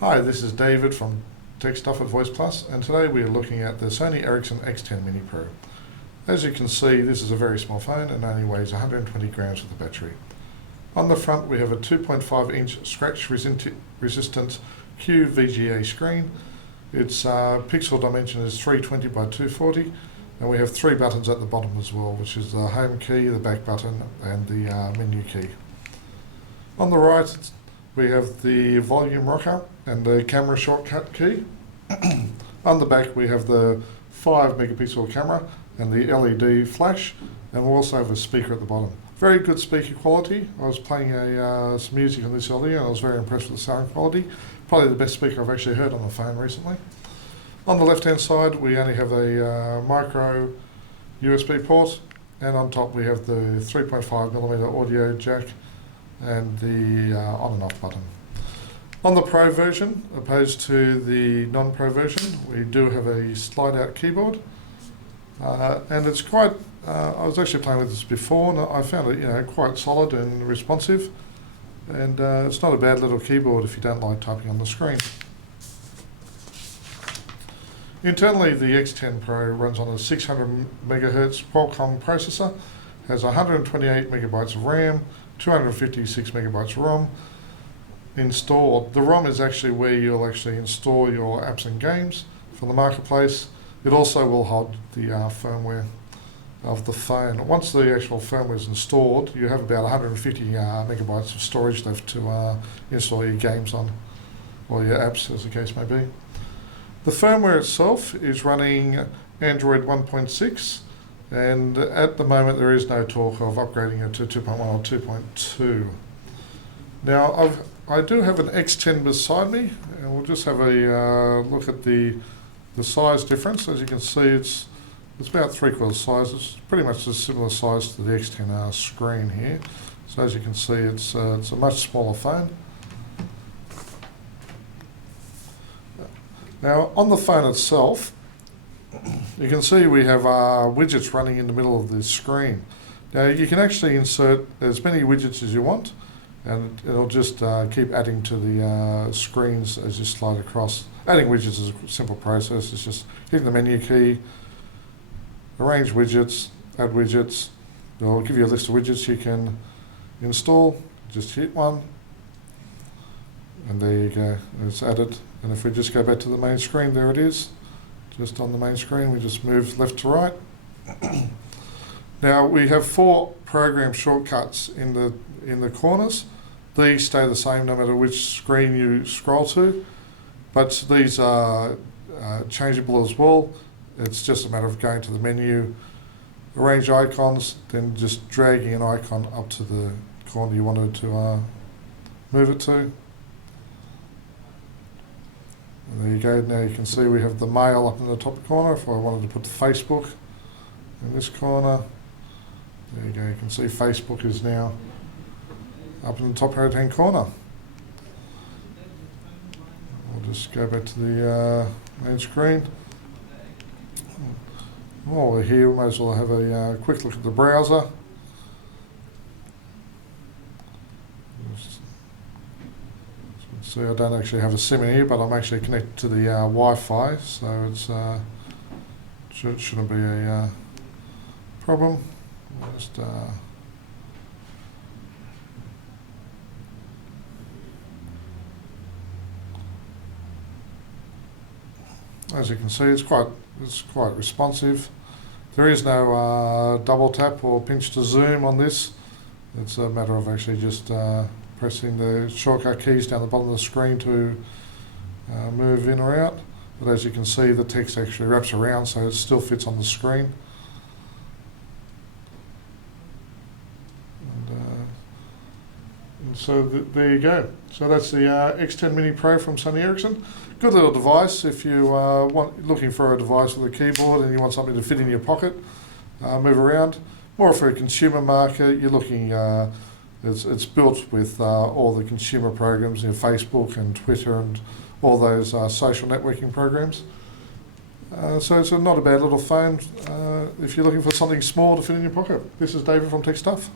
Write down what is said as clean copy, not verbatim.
Hi, this is David from Tech Stuff at Voice Plus, and today we are looking at the Sony Ericsson X10 Mini Pro. As you can see, this is a very small phone and only weighs 120 grams with the battery. On the front we have a 2.5-inch scratch resistant QVGA screen. Its pixel dimension is 320 by 240, and we have 3 buttons at the bottom as well, which is the home key, the back button and the menu key. On the right we have the volume rocker and the camera shortcut key. On the back we have the 5 megapixel camera and the LED flash, and we also have a speaker at the bottom. Very good speaker quality. I was playing some music on this earlier and I was very impressed with the sound quality. Probably the best speaker I've actually heard on the phone recently. On the left hand side we only have a micro USB port, and on top we have the 3.5mm audio jack and the on and off button. On the Pro version, opposed to the non-Pro version, we do have a slide-out keyboard, and it's quite. I was actually playing with this before, and I found it, quite solid and responsive, and it's not a bad little keyboard if you don't like typing on the screen. Internally, the X10 Pro runs on a 600 MHz Qualcomm processor, has 128 megabytes of RAM, 256 megabytes of ROM installed. The ROM is actually where you'll actually install your apps and games from the marketplace. It also will hold the firmware of the phone. Once the actual firmware is installed, you have about 150 megabytes of storage left to install your games on, or your apps as the case may be. The firmware itself is running Android 1.6, and at the moment there is no talk of upgrading it to 2.1 or 2.2. Now I do have an X10 beside me, and we'll just have a look at the size difference. As you can see, it's about 3/4 size. It's pretty much a similar size to the X10 screen here. So as you can see, it's a much smaller phone. Now on the phone itself, you can see we have widgets running in the middle of the screen. Now you can actually insert as many widgets as you want, and it'll just keep adding to the screens as you slide across. Adding widgets is a simple process. It's just hitting the menu key, arrange widgets, add widgets. It'll give you a list of widgets you can install. Just hit one, and there you go. It's added. And if we just go back to the main screen, there it is. Just on the main screen, we just move left to right. Now we have 4 program shortcuts in the corners. These stay the same no matter which screen you scroll to, but these are changeable as well. It's just a matter of going to the menu, arrange icons, then just dragging an icon up to the corner you wanted to move it to. And there you go. Now you can see we have the mail up in the top corner. If I wanted to put the Facebook in this corner, there you go. You can see Facebook is now up in the top right hand corner. I'll just go back to the main screen. While we're here, we might as well have a quick look at the browser. So I don't actually have a SIM in here, but I'm actually connected to the Wi-Fi, so it's shouldn't be a problem. Just as you can see, it's quite responsive. There is no double tap or pinch to zoom on this. It's a matter of actually just pressing the shortcut keys down the bottom of the screen to move in or out. But as you can see, the text actually wraps around, so it still fits on the screen. And so there you go. So that's the X10 Mini Pro from Sony Ericsson. Good little device if you looking for a device with a keyboard and you want something to fit in your pocket, move around. More for a consumer market, you're looking. It's built with all the consumer programs, Facebook and Twitter and all those social networking programs. So it's not a bad little phone if you're looking for something small to fit in your pocket. This is David from Tech Stuff.